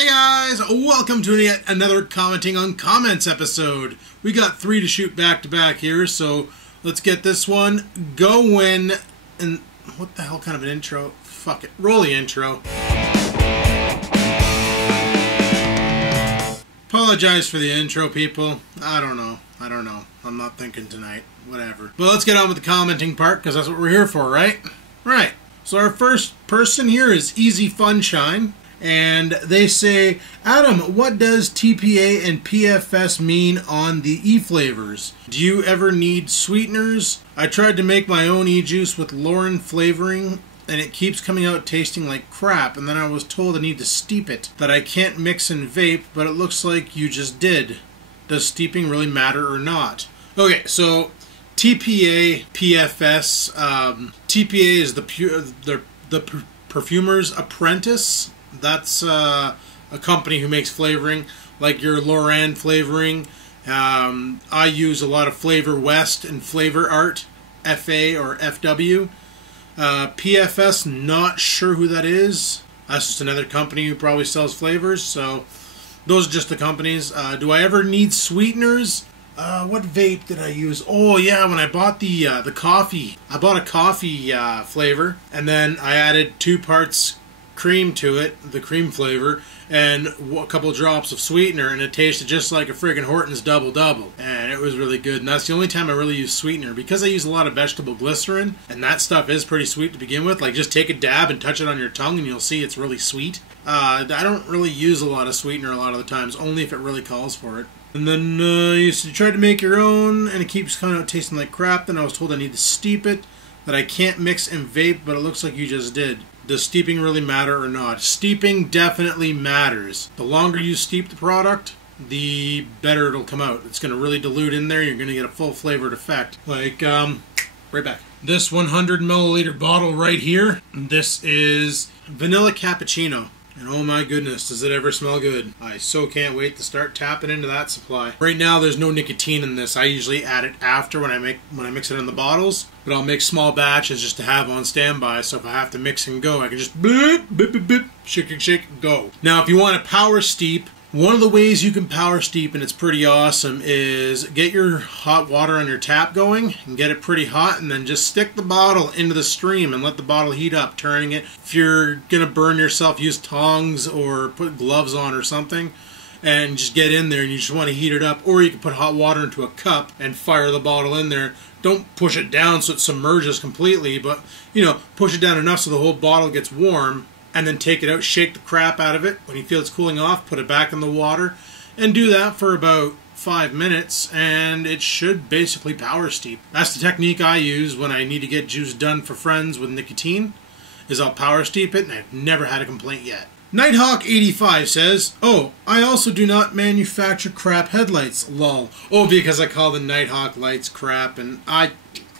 Hey guys, welcome to yet another Commenting on Comments episode. We got 3 to shoot back to back here, so let's get this one going. And what the hell kind of an intro? Fuck it. Roll the intro. Apologize for the intro, people. I don't know. I'm not thinking tonight. Whatever. But let's get on with the commenting part, because that's what we're here for, right? Right. So our first person here is Easy Funshine. And they say, Adam, what does TPA and PFS mean on the e-flavors? Do you ever need sweeteners? I tried to make my own e-juice with Lauren flavoring, and it keeps coming out tasting like crap, and then I was told I need to steep it, that I can't mix and vape, but it looks like you just did. Does steeping really matter or not? Okay, so TPA, PFS, TPA is the Perfumer's Apprentice. That's a company who makes flavoring, like your Lauren flavoring. I use a lot of Flavor West and Flavor Art, FA or FW. PFS, not sure who that is. That's just another company who probably sells flavors. So those are just the companies. Do I ever need sweeteners? What vape did I use? Oh yeah, when I bought the coffee. I bought a coffee flavor, and then I added 2 parts cream to it, the cream flavor, and a couple drops of sweetener, and it tasted just like a friggin' Horton's Double Double, and it was really good. And that's the only time I really use sweetener, because I use a lot of vegetable glycerin, and that stuff is pretty sweet to begin with. Like, just take a dab and touch it on your tongue and you'll see it's really sweet. I don't really use a lot of sweetener a lot of the times, only if it really calls for it. And then you tried to make your own, and it keeps coming out tasting like crap. Then I was told I need to steep it, that I can't mix and vape, but it looks like you just did. Does steeping really matter or not? Steeping definitely matters. The longer you steep the product, the better it'll come out. It's going to really dilute in there. You're going to get a full flavored effect. Like, right back. This 100 milliliter bottle right here, this is vanilla cappuccino. And oh my goodness, does it ever smell good. I so can't wait to start tapping into that supply. Right now there's no nicotine in this. I usually add it after when I mix it in the bottles, but I'll make small batches just to have on standby, so if I have to mix and go, I can just bloop, boop, boop, boop, shake, go. Now if you want to power steep, one of the ways you can power steep, and it's pretty awesome, is get your hot water on your tap going and get it pretty hot, and then just stick the bottle into the stream and let the bottle heat up, turning it. If you're going to burn yourself, use tongs or put gloves on or something, and just get in there and you just want to heat it up. Or you can put hot water into a cup and fire the bottle in there. Don't push it down so it submerges completely, but, you know, push it down enough so the whole bottle gets warm. And then take it out, shake the crap out of it. When you feel it's cooling off, put it back in the water. And do that for about 5 minutes, and it should basically power steep. That's the technique I use when I need to get juice done for friends with nicotine, is I'll power steep it, and I've never had a complaint yet. Nighthawk85 says, oh, I also do not manufacture crap headlights, lol. Oh, because I call the Nighthawk lights crap, and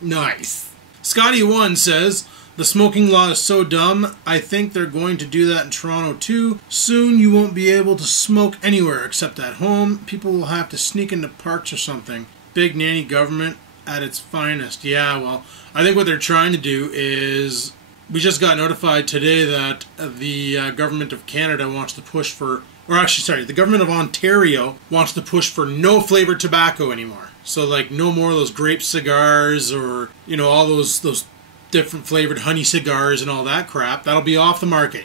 nice. Scotty1 says, the smoking law is so dumb, I think they're going to do that in Toronto too. Soon you won't be able to smoke anywhere except at home. People will have to sneak into parks or something. Big nanny government at its finest. Yeah, well, I think what they're trying to do is, we just got notified today that the government of Canada wants to push for, or actually, sorry, the government of Ontario wants to push for no flavored tobacco anymore. So like no more of those grape cigars or, you know, all those different flavored honey cigars and all that crap. That'll be off the market.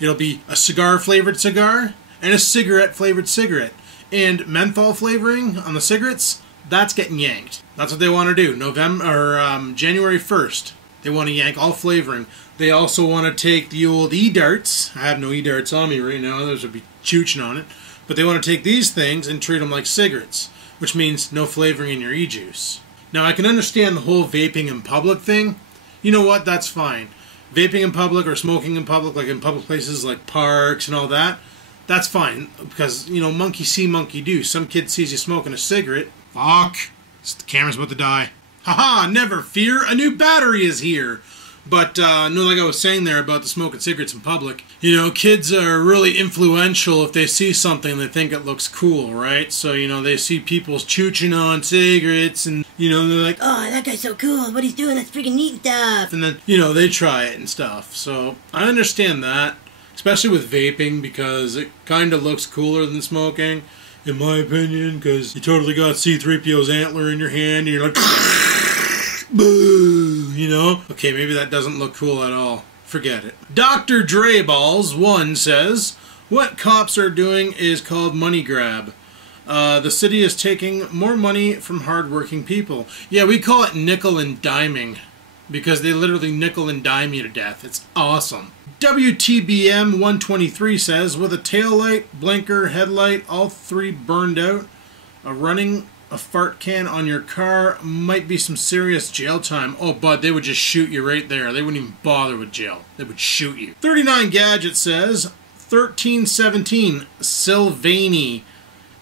It'll be a cigar flavored cigar and a cigarette flavored cigarette. And menthol flavoring on the cigarettes, that's getting yanked. That's what they want to do. January 1st, they want to yank all flavoring. They also want to take the old e-darts. I have no e-darts on me right now. Those would be chooching on it. But they want to take these things and treat them like cigarettes, which means no flavoring in your e-juice. Now I can understand the whole vaping in public thing. You know what? That's fine. Vaping in public or smoking in public, like in public places like parks and all that, that's fine. Because, you know, monkey see, monkey do. Some kid sees you smoking a cigarette. Fuck. The camera's about to die. Haha, never fear. A new battery is here. But, no, like I was saying there about the smoking cigarettes in public, you know, kids are really influential if they see something they think it looks cool, right? So, you know, they see people chooching on cigarettes and, you know, they're like, oh, that guy's so cool, what he's doing, that's freaking neat stuff. And then, you know, they try it and stuff. So, I understand that. Especially with vaping, because it kind of looks cooler than smoking, in my opinion, because you totally got C-3PO's antler in your hand, and you're like, boo, you know? Okay, maybe that doesn't look cool at all. Forget it. Dr. Dreballs1 says, what cops are doing is called money grab. The city is taking more money from hardworking people. Yeah, we call it nickel and diming, because they literally nickel and dime you to death. It's awesome. WTBM 123 says, with a tail light, blinker, headlight, all three burned out, running a fart can on your car might be some serious jail time. Oh, bud, they would just shoot you right there. They wouldn't even bother with jail. They would shoot you. 39 Gadget says, 1317, Sylvanie.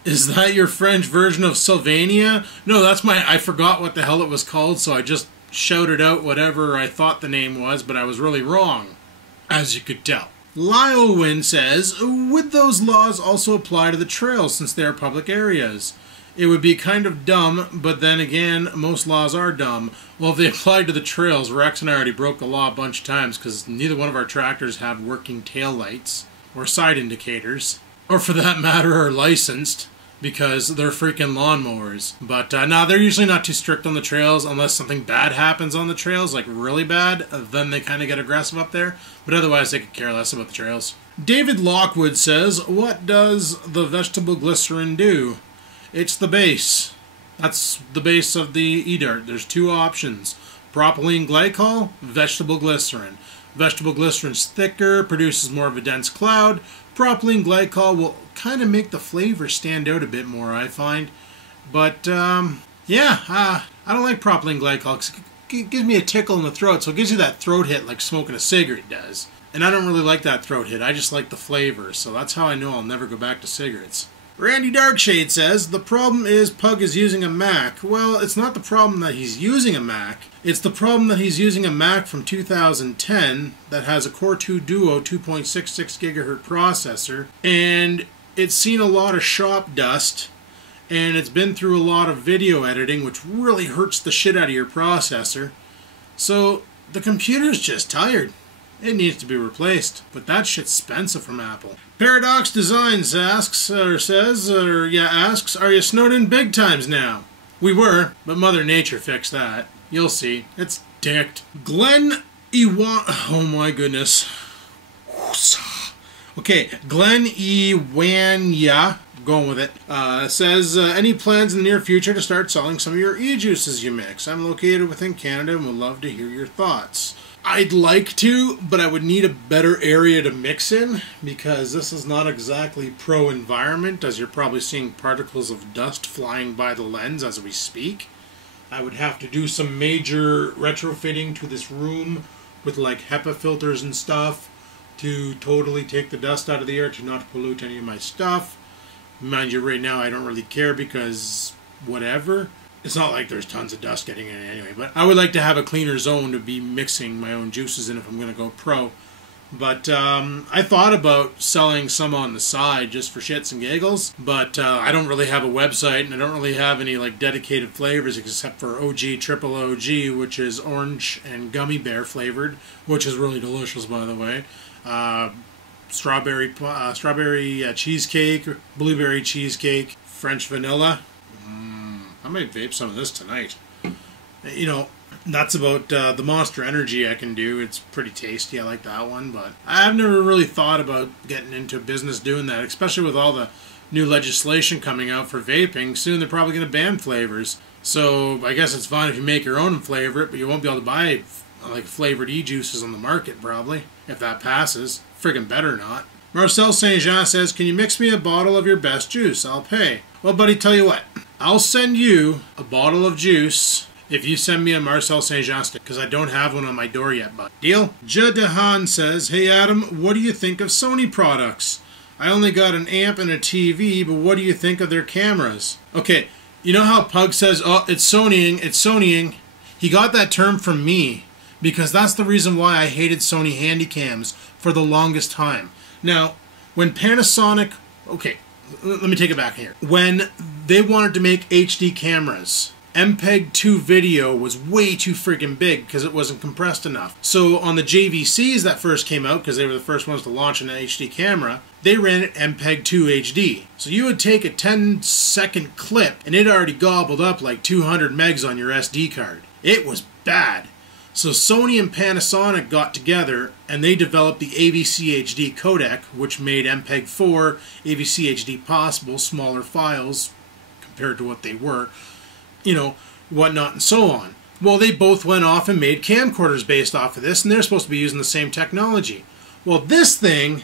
Is that your French version of Sylvania? No, that's I forgot what the hell it was called, so I just shouted out whatever I thought the name was, but I was really wrong, as you could tell. Lyowin says, would those laws also apply to the trails since they are public areas? It would be kind of dumb, but then again, most laws are dumb. Well, if they applied to the trails, Rex and I already broke the law a bunch of times because neither one of our tractors have working tail lights or side indicators, or for that matter are licensed, because they're freaking lawnmowers. But no, they're usually not too strict on the trails unless something bad happens on the trails, like really bad, then they kind of get aggressive up there. But otherwise, they could care less about the trails. David Lockwood says, what does the vegetable glycerin do? It's the base. That's the base of the e-dart. There's two options. Propylene glycol, vegetable glycerin. Vegetable glycerin's thicker, produces more of a dense cloud. Propylene glycol will kind of make the flavor stand out a bit more, I find. But, yeah, I don't like propylene glycol because it gives me a tickle in the throat, so it gives you that throat hit like smoking a cigarette does. And I don't really like that throat hit, I just like the flavor, so that's how I know I'll never go back to cigarettes. Randy Darkshade says, the problem is Pug is using a Mac. Well, it's not the problem that he's using a Mac. It's the problem that he's using a Mac from 2010 that has a Core 2 Duo 2.66 GHz processor, and it's seen a lot of shop dust, and it's been through a lot of video editing, which really hurts the shit out of your processor. So the computer's just tired. It needs to be replaced, but that shit's expensive from Apple. Paradox Designs asks, are you snowed in big times now? We were, but Mother Nature fixed that. You'll see. It's dicked. Glenn Iwan... Oh my goodness. Okay, Glenn Iwanya, going with it, says, any plans in the near future to start selling some of your e-juices you mix? I'm located within Canada and would love to hear your thoughts. I'd like to, but I would need a better area to mix in, because this is not exactly pro-environment, as you're probably seeing particles of dust flying by the lens as we speak. I would have to do some major retrofitting to this room with like HEPA filters and stuff to totally take the dust out of the air to not pollute any of my stuff. Mind you, right now I don't really care because whatever. It's not like there's tons of dust getting in it anyway, but I would like to have a cleaner zone to be mixing my own juices in if I'm going to go pro. But I thought about selling some on the side just for shits and giggles, but I don't really have a website and I don't really have any like dedicated flavors except for OG Triple OG, which is orange and gummy bear flavored, which is really delicious, by the way. Strawberry cheesecake, blueberry cheesecake, French vanilla. I might vape some of this tonight. You know, that's about the Monster Energy I can do. It's pretty tasty. I like that one, but I've never really thought about getting into business doing that, especially with all the new legislation coming out for vaping. Soon they're probably going to ban flavors. So I guess it's fine if you make your own and flavor it, but you won't be able to buy like flavored e-juices on the market probably, if that passes. Friggin' better not. Marcel Saint Jean says, can you mix me a bottle of your best juice? I'll pay. Well, buddy, tell you what. I'll send you a bottle of juice if you send me a Marcel Saint Jean stick, because I don't have one on my door yet, bud. Deal? Jadahan says, hey Adam, what do you think of Sony products? I only got an amp and a TV, but what do you think of their cameras? Okay, you know how Pug says, oh, it's Sonying, it's Sonying? He got that term from me, because that's the reason why I hated Sony Handycams for the longest time. Now, when Panasonic... Okay, let me take it back here. When they wanted to make HD cameras, MPEG-2 video was way too freaking big because it wasn't compressed enough. So on the JVCs that first came out, because they were the first ones to launch an HD camera, they ran it MPEG-2 HD. So you would take a 10-second clip and it already gobbled up like 200 megs on your SD card. It was bad. So Sony and Panasonic got together and they developed the AVC HD codec, which made MPEG-4 AVC HD possible, smaller files compared to what they were, you know, whatnot and so on. Well, they both went off and made camcorders based off of this, and they're supposed to be using the same technology. Well, this thing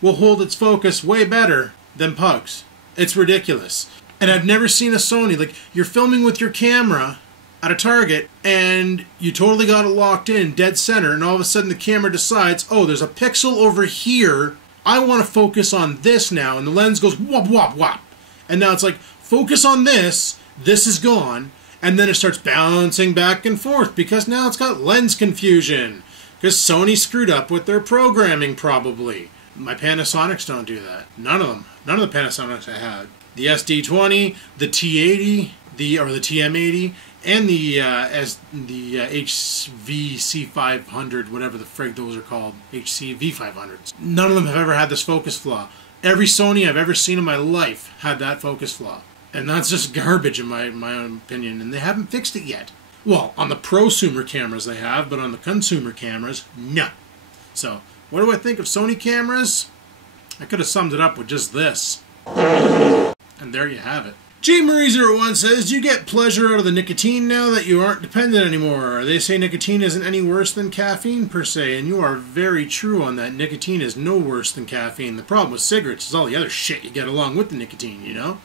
will hold its focus way better than Pugs. It's ridiculous. And I've never seen a Sony, like, you're filming with your camera at a target, and you totally got it locked in, dead center, and all of a sudden the camera decides, oh, there's a pixel over here, I want to focus on this now, and the lens goes whop, whop, whop. And now it's like, focus on this, this is gone, and then it starts bouncing back and forth because now it's got lens confusion. Because Sony screwed up with their programming, probably. My Panasonics don't do that. None of them. None of the Panasonics I had. The SD20, the T80, the TM80, and the HVC500, whatever the frig those are called, HCV500s. None of them have ever had this focus flaw. Every Sony I've ever seen in my life had that focus flaw. And that's just garbage in my own opinion, and they haven't fixed it yet. Well, on the prosumer cameras they have, but on the consumer cameras, no. So, what do I think of Sony cameras? I could have summed it up with just this. And there you have it. JMurray01 says, do you get pleasure out of the nicotine now that you aren't dependent anymore? They say nicotine isn't any worse than caffeine per se, and you are very true on that. Nicotine is no worse than caffeine. The problem with cigarettes is all the other shit you get along with the nicotine, you know?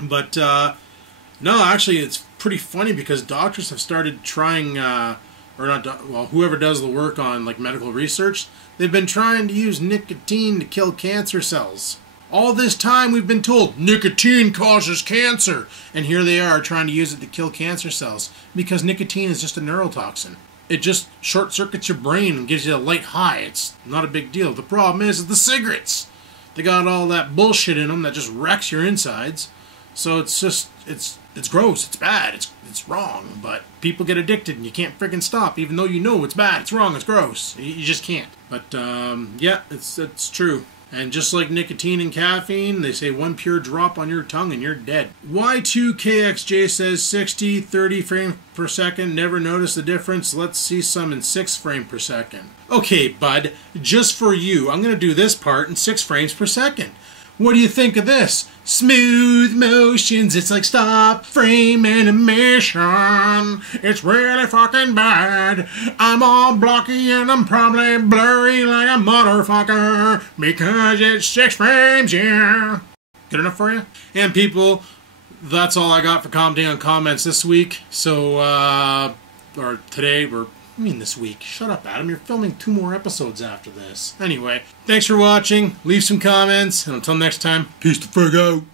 But, no, actually, it's pretty funny because doctors have started trying, well, whoever does the work on, like, medical research, they've been trying to use nicotine to kill cancer cells. All this time we've been told, nicotine causes cancer, and here they are trying to use it to kill cancer cells, because nicotine is just a neurotoxin. It just short-circuits your brain and gives you a light high. It's not a big deal. The problem is the cigarettes. They got all that bullshit in them that just wrecks your insides. So it's just, it's gross, it's bad, it's wrong, but people get addicted and you can't friggin' stop, even though you know it's bad, it's wrong, it's gross. You just can't. But, yeah, it's true. And just like nicotine and caffeine, they say one pure drop on your tongue and you're dead. Y2KXJ says 60, 30 frames per second. Never noticed the difference. Let's see some in 6 frames per second. Okay, bud, just for you, I'm going to do this part in 6 frames per second. What do you think of this? Smooth motions, it's like stop frame animation. It's really fucking bad. I'm all blocky and I'm probably blurry like a motherfucker because it's 6 frames, yeah. Good enough for you? And people, that's all I got for commenting on comments this week. So, or today, this week. Shut up, Adam. You're filming 2 more episodes after this. Anyway, thanks for watching. Leave some comments. And until next time, peace the frig out.